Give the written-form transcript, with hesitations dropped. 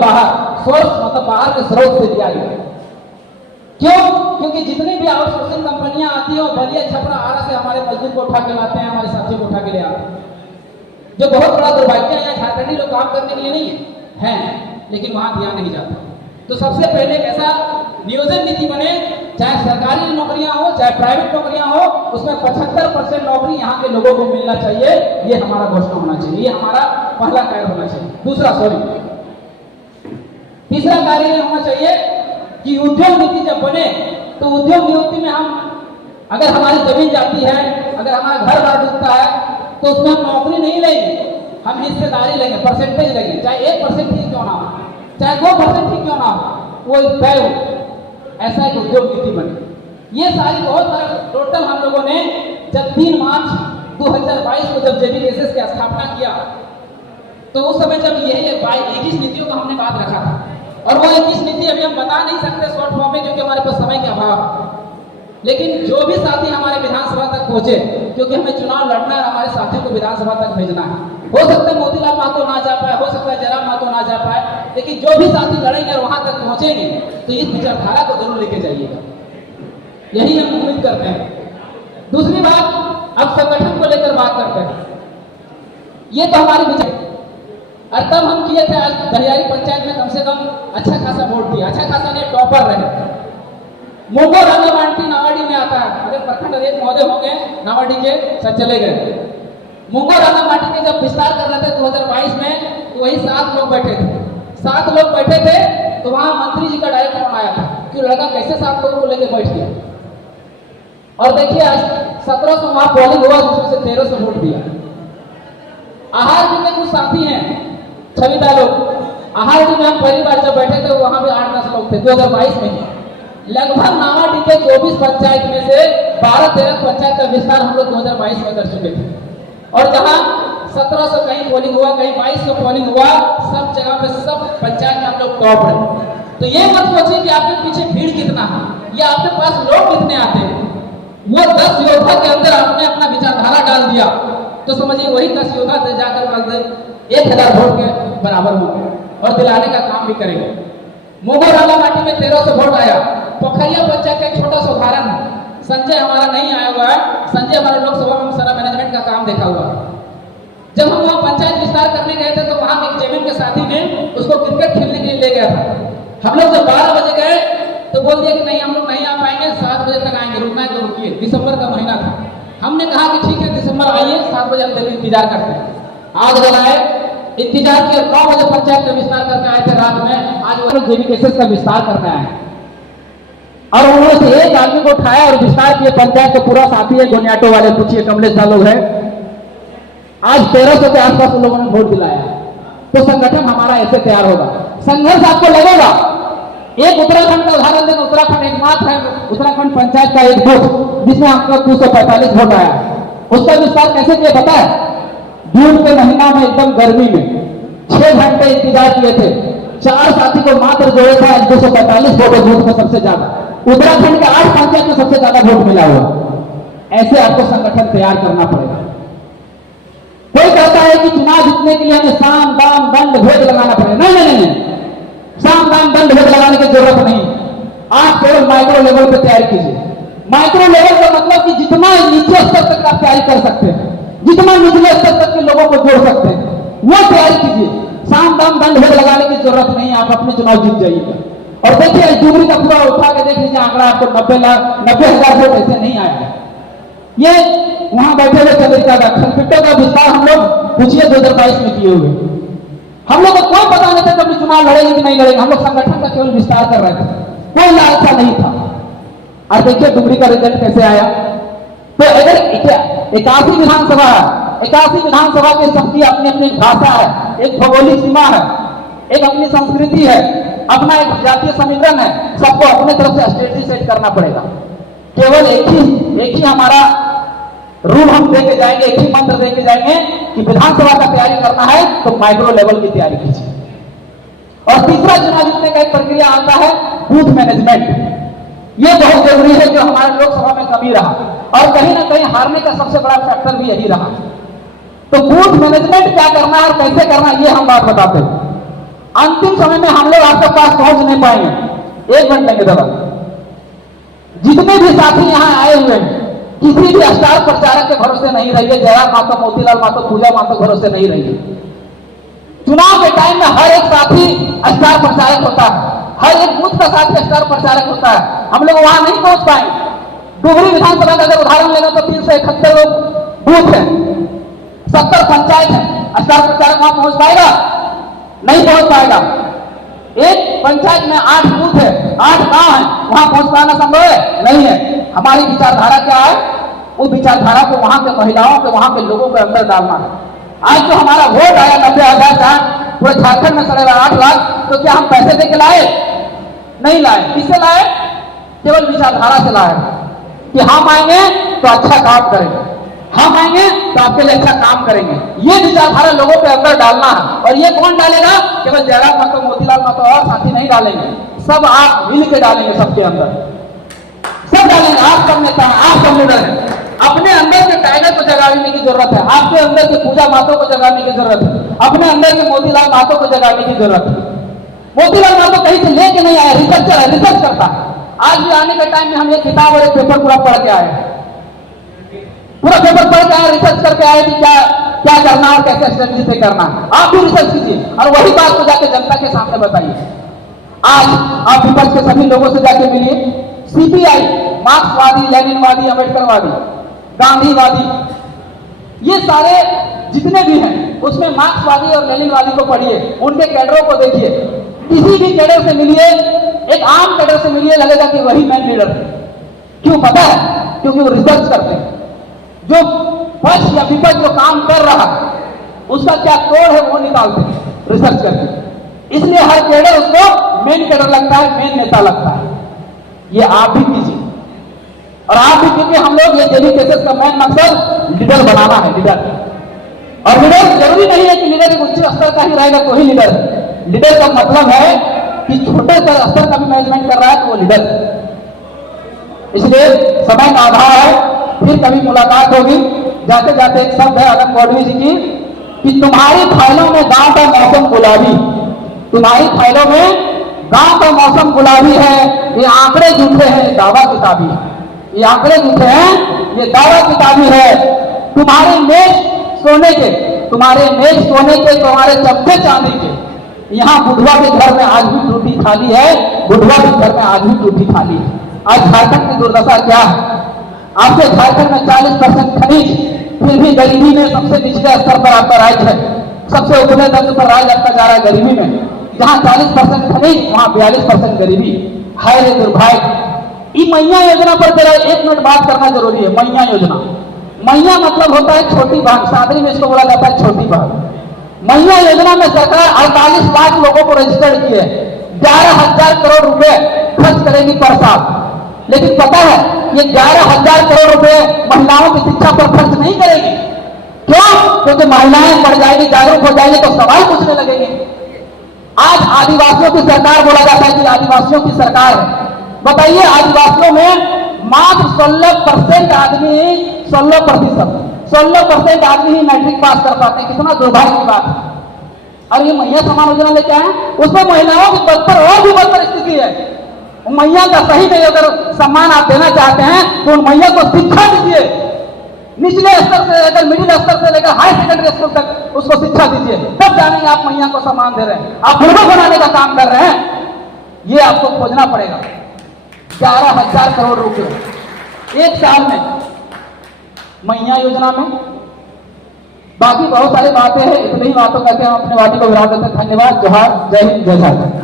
बाहर सोर्स मतलब बाहर के स्रोत से दिया गया। क्यों? क्योंकि जितनी भी आउटसोर्सिंग कंपनियां आती हैं, बलिया छपरा आरा से हमारे मजदूर को उठा के लाते हैं, हमारे साथियों को उठा के ले आते हैं। जो बहुत बड़ा दुर्भाग्य है, झारखंडी लोग काम करने के लिए नहीं है, लेकिन वहां दिया नहीं जाता। तो सबसे पहले एक ऐसा नियोजन नीति बने, चाहे सरकारी नौकरियां हो चाहे प्राइवेट नौकरियां हो, उसमें 75% नौकरी यहाँ के लोगों को मिलना चाहिए। ये हमारा घोषणा होना चाहिए, ये हमारा पहला कार्य होना चाहिए। तीसरा कार्य ये होना चाहिए कि उद्योग नीति जब बने तो उद्योग नीति में हम अगर हमारी जमीन जाती है, अगर हमारा घर बार डूबता है, तो उसमें हम नौकरी नहीं लेंगे, हम हिस्सेदारी लेंगे, परसेंटेज लेंगे, चाहे 1% ही क्यों ना हो, चाहे 2% ही क्यों ना हो, वो तय हो। ऐसा एक उद्योग नीति बने। ये सारी बहुत सारे टोटल हम लोगों ने जब 3 मार्च 2022 को जब JBKSS की स्थापना किया, तो उस समय जब ये 21 नीतियों का हमने बात रखा था, और वो 21 नीति अभी हम बता नहीं सकते शॉर्ट फॉर्म में, क्योंकि हमारे पास समय के अभाव। लेकिन जो भी साथी हमारे विधानसभा तक पहुंचे, क्योंकि हमें चुनाव लड़ना है, हमारे साथियों को विधानसभा तक भेजना है। हो सकता है मोतीलाल महतो ना जा पाए, हो सकता है जयराम महतो ना जा पाए, लेकिन जो भी साथी लड़ेंगे और वहां तक पहुंचेंगे, तो इस विचारधारा को जरूर लेके जाइएगा, यही हम उम्मीद करते हैं। दूसरी बात, अब संगठन को लेकर बात करते हैं। ये तो हमारी विचार, और तब हम किए थे, आज दहियारी पंचायत में कम से कम अच्छा खासा वोट दिया, अच्छा खासा नहीं टॉपर रहे। मुंगो रंगामाटी नावाडी में आता है, अगर प्रखंड अध्यक्ष महोदय होंगे नावाडी के, सब चले गए। मुंगो रंगामाटी के जब विस्तार कर रहे थे 2022 में, तो वही 7 लोग बैठे थे। 7 लोग बैठे थे, तो वहां मंत्री जी का डायरेक्ट फोन आया था कि लड़का कैसे 7 लोगों को लेके बैठ गया। और देखिए आज 1700 वहां पोलिंग हुआ, जिसमें से 1300 वोट दिया। आहार जी के कुछ साथी हैं, छविता लोग, आहार जी में हम पहली बार जब बैठे थे, वहां भी 8-10 लोग थे 2022 में। लगभग नावाडी के 24 पंचायत में से 12-13 पंचायत का विस्तार हम लोग 2022 में कर चुके थे। और जहां 1700 कहीं पोलिंग हुआ, कहीं 2200 पोलिंग हुआ, सब जगह पे सब पंचायत में हम लोग टॉप रहे। तो ये मत सोचिए कि आपके पीछे भीड़ कितना है या आपके पास लोग कितने आते हैं। वो 10 योद्धा के अंदर आपने अपना विचारधारा डाल दिया, तो समझिए वही 10 योद्धा से जाकर 1000 वोट के बराबर होंगे और दिलाने का काम भी करेंगे। मुंगो रंगामाटी में 1300 वोट आया। पोखरिया पंचायत का एक छोटा सा उदाहरण है, संजय हमारा नहीं आया हुआ है, संजय हमारे लोकसभा में सारा मैनेजमेंट का काम देखा हुआ है। जब हम वहाँ पंचायत विस्तार करने गए थे, तो वहाँ एक जेबीएम के साथी ने उसको क्रिकेट खेलने के लिए ले गया था। हम लोग जब 12 बजे गए तो बोल दिया कि नहीं, हम लोग नहीं आ पाएंगे, 7 बजे तक आएंगे, रुकना है तो रुकिए। दिसंबर का महीना था। हमने कहा कि ठीक है, दिसंबर आइए, 7 बजे हम दिल्ली इंतजार करते हैं। आज जब आए, इंतजार किया, 9 बजे पंचायत का विस्तार करके आए थे रात में। आज वो लोग JBKSS का विस्तार करने आए और उन्होंने से एक आदमी को उठाया और विस्तार किए। पंचायत का पूरा साथी है, गोनियाटो वाले, पूछिए कमलेश दा लोग है। आज 1300 के आसपास लोगों ने वोट दिलाया। तो संगठन हमारा ऐसे तैयार होगा। संघर्ष आपको लगेगा। एक उत्तराखंड का उदाहरण दें, उत्तराखंड एकमात्र है उत्तराखंड पंचायत का एक बूथ जिसमें आपका 245 वोट आया। उसका विस्तार कैसे किया पता है? जून के महीना में एकदम गर्मी में 6 घंटे इंतजार किए थे। 4 साथी को मात्र जोड़े था, 245 वोट बूथ में सबसे ज्यादा। उत्तराखंड के 8 पंचायत में सबसे ज्यादा वोट मिला हुआ। ऐसे आपको संगठन तैयार करना पड़ेगा। कोई कहता है कि चुनाव जीतने के लिए हमें साम दाम दंड भेद लगाना पड़ेगा। नहीं नहीं नहीं, साम दाम दंड भेद लगाने की जरूरत नहीं। आप केवल माइक्रो लेवल पे तैयारी कीजिए। माइक्रो लेवल का मतलब कि जितना नीचे स्तर तक आप तैयारी कर सकते हैं, जितना निचले स्तर तक के लोगों को जोड़ सकते हैं, वो तैयारी कीजिए। साम दाम दंड भेद लगाने की जरूरत नहीं, आप अपने चुनाव जीत जाइएगा। और देखिए डुगरी का पूरा उठा के देख लीजिए आंकड़ा, आपको 90,000 वोट ऐसे नहीं आएगा। ये वहां बैठे हुए चंद्रिका का खलपिट्टों का विस्तार हम लोग पूछिए 2022 में किए हुए। हम लोग को कोई पता नहीं था कभी चुनाव लड़ेंगे कि नहीं लड़ेंगे। हम लोग संगठन का केवल विस्तार कर रहे थे, कोई लालसा नहीं था। और देखिए डुगरी का रिजल्ट कैसे आया। तो अगर 81 विधानसभा है, 81 विधानसभा के सबकी अपनी अपनी भाषा है, एक भौगोलिक सीमा है, एक अपनी संस्कृति है, अपना एक जातीय समीकरण है। सबको अपने तरफ से स्ट्रेटजी सेट करना पड़ेगा। केवल एक ही हमारा रूल हम देके जाएंगे, एक ही मंत्र देके जाएंगे कि विधानसभा का तैयारी करना है तो माइक्रो लेवल की तैयारी कीजिए। और तीसरा चुनाव जीतने का एक प्रक्रिया आता है बूथ मैनेजमेंट। ये बहुत जरूरी है, जो हमारे लोकसभा में कमी रहा और कहीं ना कहीं हारने का सबसे बड़ा फैक्टर भी यही रहा। तो बूथ मैनेजमेंट क्या करना है और कैसे करना है, ये हम बात बताते हैं। अंतिम समय में हम लोग आपके पास पहुंच नहीं पाएंगे। एक मिनट लेंगे दबा। जितने भी साथी यहाँ आए हुए हैं, किसी भी स्टार प्रचारक के भरोसे नहीं रहिए, जयराम मातो, मोतीलाल मातो, पूजा मातो भरोसे नहीं रहिए। चुनाव के टाइम में हर एक साथी स्टार प्रचारक होता है, हर एक बूथ का साथी स्टार प्रचारक होता है। हम लोग वहां नहीं पहुंच पाएंगे। डुमरी विधानसभा का अगर उदाहरण लेगा तो 371 लोग बूथ है, 70 पंचायत है, स्टार प्रचारक वहां पहुंच पाएगा? नहीं पहुंच पाएगा। एक पंचायत में 8 बूथ है, 8 गांव है, वहां पहुंच पाना संभव है? नहीं है। हमारी विचारधारा क्या है? उस विचारधारा को वहां के महिलाओं के, वहां के लोगों के अंदर डालना है। आज जो हमारा वोट आया 90,000 का, पूरे झारखंड में 8.5 लाख, तो क्या हम पैसे दे के लाए? नहीं लाए। किससे लाए? केवल विचारधारा से लाए कि हम आएंगे तो अच्छा काम करेंगे, हम आएंगे तो आपके लिए अच्छा काम करेंगे। ये विचारधारा लोगों के अंदर डालना है। और ये कौन डालेगा? केवल जयराम मातो, मोतीलाल मातो और साथी नहीं डालेंगे, सब आप मिल के डालेंगे। सबके अंदर सब डालेंगे। आप सब नेता, आप सब लीडर हैं। अपने अंदर के टाइगर को जगाने की जरूरत है, आपके अंदर के पूजा मातो को जगाने की जरूरत है, अपने अंदर के मोतीलाल मातो को जगाने की जरूरत है। मोतीलाल मातो कहीं से लेके नहीं आया, रिसर्चर है, रिसर्च करता है। आज भी आने के टाइम में हम एक किताब और एक पेपर पूरा पढ़ के आए, पूरा पेपर पढ़ के आए, रिसर्च करके आए कि क्या क्या करना और कैसे स्ट्रेटजी पे करना। आप भी रिसर्च कीजिए और वही बात को जाके जनता के सामने बताइए। आज आप विपक्ष के सभी लोगों से जाके मिलिए। सीपीआई, मार्क्सवादी, लेनिनवादी, अम्बेडकरवादी, गांधीवादी, ये सारे जितने भी हैं, उसमें मार्क्सवादी और लेनिनवादी को पढ़िए, उनके कैडरों को देखिए। किसी भी कैडर से मिलिए, एक आम कैडर से मिलिए, लगेगा कि वही मेन लीडर है। क्यों पता है? क्योंकि वो रिसर्च करते हैं। जो पक्ष या विपक्ष जो काम कर रहा है उसका क्या तोड़ है वो निकालते हैं रिसर्च करके। इसलिए हर कैडर उसको मेन कैडर लगता है, मेन नेता लगता है। ये आप भी कीजिए और आप भी, क्योंकि हम लोग ये डेली केसेस का मेन मकसद लीडर बनाना है। लीडर, और लीडर जरूरी नहीं है कि लीडर एक उच्च स्तर का ही रहेगा तो ही लीडर है। लीडर का मतलब है कि छोटे स्तर का भी मैनेजमेंट कर रहा है तो वो लीडर है। इसलिए समय का अभाव है, फिर कभी मुलाकात होगी। जाते जाते एक शब्द है अगम गौडवी जी की कि तुम्हारी फाइलों में गांव का मौसम गुलाबी, तुम्हारी फाइलों में गांव का मौसम गुलाबी है, ये आंकड़े झूठे हैं, दावा किताबी है। ये आंकड़े झूठे हैं, ये दावा किताबी है। तुम्हारे मेज सोने के, तुम्हारे मेज सोने के, तुम्हारे चमचे चांदी के। यहाँ बुढ़वा के घर में आज भी टूटी थाली है, बुढ़वा के घर में आज भी टूटी थाली है। आज झारखंड की दुर्दशा क्या है? आपके झारखंड में 40% खनिज, फिर भी गरीबी में सबसे निचले स्तर पर आपका राज्य है। सबसे उपले दर्ज पर राज्य आपका जा रहा है गरीबी में। जहां 40% खनिज, वहां 42% गरीबी। है रे दुर्भाग्य। मैया योजना पर जरा 1 मिनट बात करना जरूरी है। मैया योजना, मैया मतलब होता है छोटी बहन, सादरी में इसको बोला जाता है छोटी बहन। मैया योजना में सरकार 48 लाख लोगों को रजिस्टर किए, 11,000 करोड़ रुपए खर्च करेगी पर साल। लेकिन पता है ये 11,000 करोड़ रुपए महिलाओं की शिक्षा पर खर्च नहीं करेगी। क्यों? क्योंकि महिलाएं बढ़ जाएगी, जागरूक हो जाएगी तो सवाल पूछने लगेंगे। आज आदिवासियों की सरकार बोला जाता है कि आदिवासियों की सरकार है। बताइए, आदिवासियों में मात्र 16% आदमी, 16% आदमी ही मैट्रिक पास कर पाते हैं। कितना दुर्भाग्य की बात है। और ये मैया सम्मान योजना लेके आए, उसमें महिलाओं की बदतर और भी बदतर स्थिति है। मैया का सही में अगर सम्मान आप देना चाहते हैं तो उन मैया को शिक्षा दीजिए। निचले स्तर से लेकर मिडिल स्तर से लेकर हाई सेकेंडरी स्कूल तक उसको शिक्षा दीजिए, तब जानेंगे आप मैया को सम्मान दे रहे हैं। आप बुढ़वा बनाने का काम कर रहे हैं, ये आपको खोजना पड़ेगा। 11,000 करोड़ रुपए 1 साल में मैया योजना में। बाकी बहुत सारी बातें हैं, इतनी ही बातों करके हम अपनी वाणी को विराम देते हैं। धन्यवाद। जोहार, जय हिंद, जय झारखंड।